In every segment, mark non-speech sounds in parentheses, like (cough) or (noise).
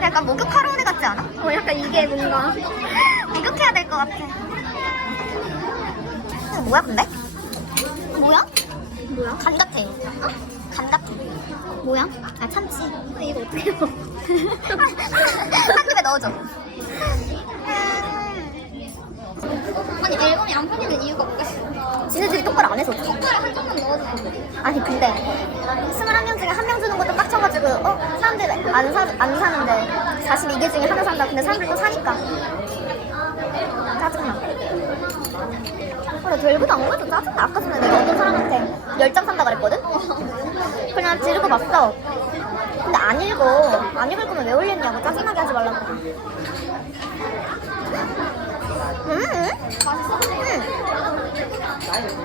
약간 목욕 하러 온애 같지 않아? 어, 약간 이게 뭔가. (laughs) 목욕해야 될 것 같아. 이거 뭐야 근데? 뭐야? 뭐야? 간 같아. 어? 간 같아. 뭐야? 아 참치. 근데 이거 어떻게 먹어? (laughs) 한 입에 넣어줘. 아니, 앨범이 안 팔리는 이유가 뭐겠어? 똑바로 안 해서. 넣어주는데. 아니 근데 21명 중에 한 명 주는 것도 빡쳐가지고 어? 사람들 안, 사, 안 사는데 42개 중에 하나 산다 근데 사람들 또 사니까 짜증나 그래 들고도 안 가도 짜증나 아까 전에 내가 어떤 사람한테 10장 산다 그랬거든? 그냥 들고 봤어 근데 안 읽어 안 읽을 거면 왜 올렸냐고 짜증나게 하지 말라고 음? 맛있어? 응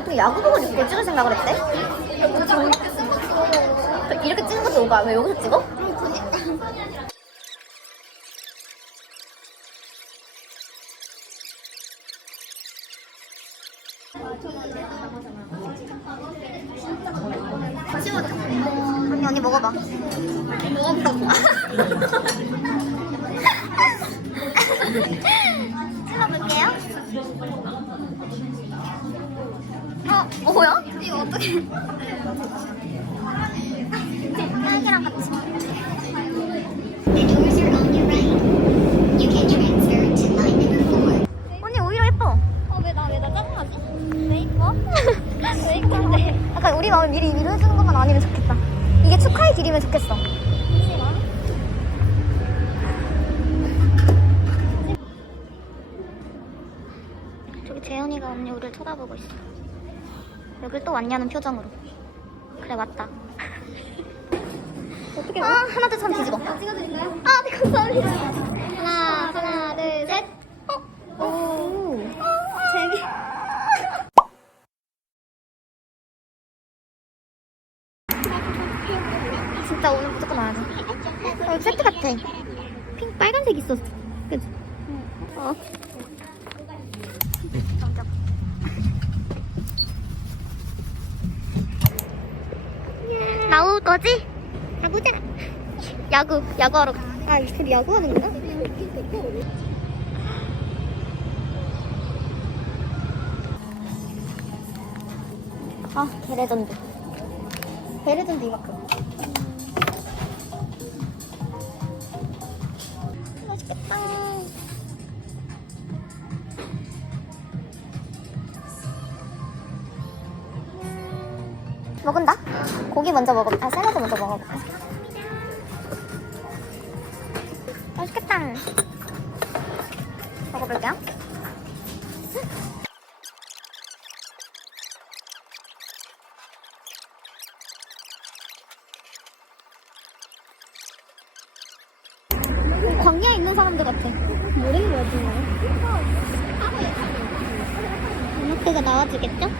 어떻게 야구복을 입고 찍을 생각을 했대? 이렇게 찍어. 이렇게 찍는 것도 오가 왜 여기서 찍어? 언니 언니 먹어봐 먹어보라고. (laughs) 딸기랑 같이. 언니 오히려 예뻐 어, 왜 나, 왜나 짜증나지? 왜 이뻐? (laughs) 왜 이쁜데? 약간 우리 마음을 미리 위로해주는 것만 아니면 좋겠다 이게 축하의 길이면 좋겠어. 저기 재현이가 언니 우리를 쳐다보고 있어 여길 또 왔냐는 표정으로 그래 왔다 (laughs) 어떻게 아 하나 둘셋 뒤집어 찍어드릴까요? 아네 감사합니다 하나, 하나, 둘, 셋. 어? 오. 재미. (laughs) 진짜 오늘 무조건 와야 돼 어, 세트 같아 핑 빨간색 있었어 그치? 어. 나올 거지? 가보자 야구 야구하러 가. 아 둘이 야구하는 거야? 아 게레전드 게레전드 이만큼 맛있겠다. 먹은다? 고기 먼저 먹어. 아, 샐러드 먼저 먹어볼까? 맛있겠다. 먹어볼게요. 광야에 있는 사람들 같아. 모르는 거지, 음악회가 나와주겠죠?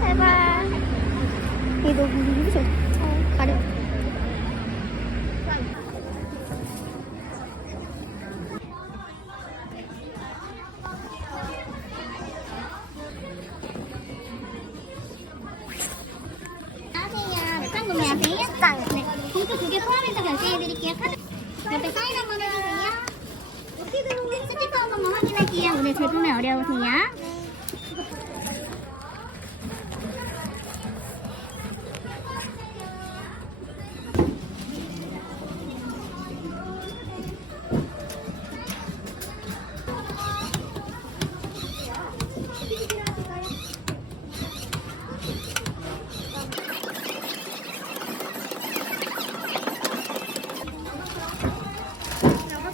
제발. 이게 너무 무서워. 어, 가려. 네. 결제해드릴게요. 카드 옆에 사인 한번 해주세요. 스티커 한 번만 확인할게요. 오늘 제품에 어려우세요.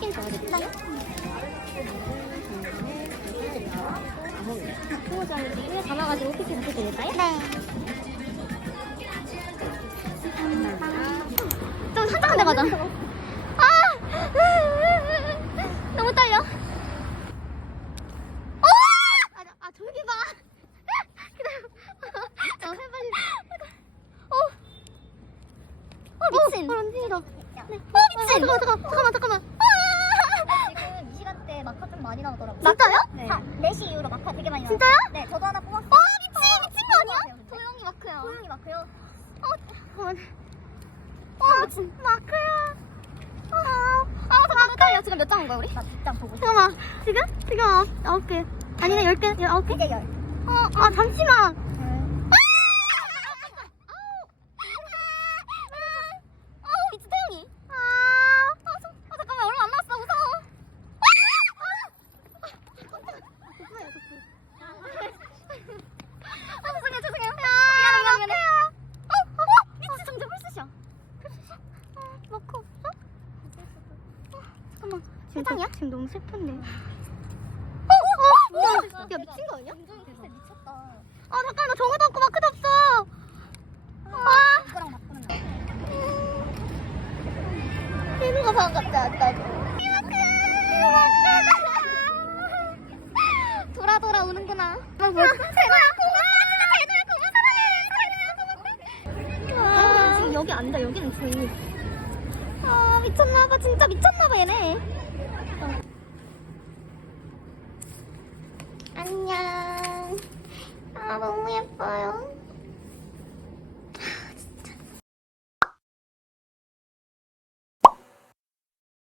확인 도와드릴까요? 후보자님이 담아가지고 오피스 부탁드릴까요? 네. 좀 산책한 데 가자. 아! (laughs) 너무 떨려. 어! 아, 아 저기 봐. (laughs) 어. 어. 어, 미친. 어. 네. 어, 미친. 잠깐만, 잠깐만, 잠깐만, 잠깐만. 아! 지금 이 시간대 마카 좀 많이 나오더라고요. 진짜요? 네. 네 4시 이후로 마카 되게 많이 나와요. 진짜요? 네, 저도 하나 뽑았어요. 어 미친 미친 거 아니야? 소영이 마크요. 소영이 마크요. 어, 잠깐만. 어, 미친. 마크야. 어, 아, 잠깐 마크야. 지금 몇 장인 거야 우리? 나 뒷장 보고 있어. 잠깐만. 지금? 지금 아홉, 아홉 개. 아니네 열 개. 열 아홉 개. 이제 열. 어, 아 잠시만. 아우 미친 태영이. 아, 아, 저- 아, 잠깐만 얼마 안 남았어 무서워. 아 죄송해요 죄송해요. 미안해 미안해 미안해. 어, 어, 미친 정답 풀스샷. 풀스샷? 어, 마크 없어? 어, 잠깐만. 세 장이야? 지금 너무 슬픈데. 어, 어, 야, 야 미친 거 아니야? 진짜 미쳤다. 아 잠깐 나 정우도 없고 마크도 없어. 아, 이거랑 바꾸는 거. 희누가 방금 같지 않다고. 돌아 돌아. 아 뭐야? 지금 여기 앉아. 여기는 조용히. 아 미쳤나봐. 진짜 미쳤나봐 얘네. 안녕. 아 너무 예뻐요.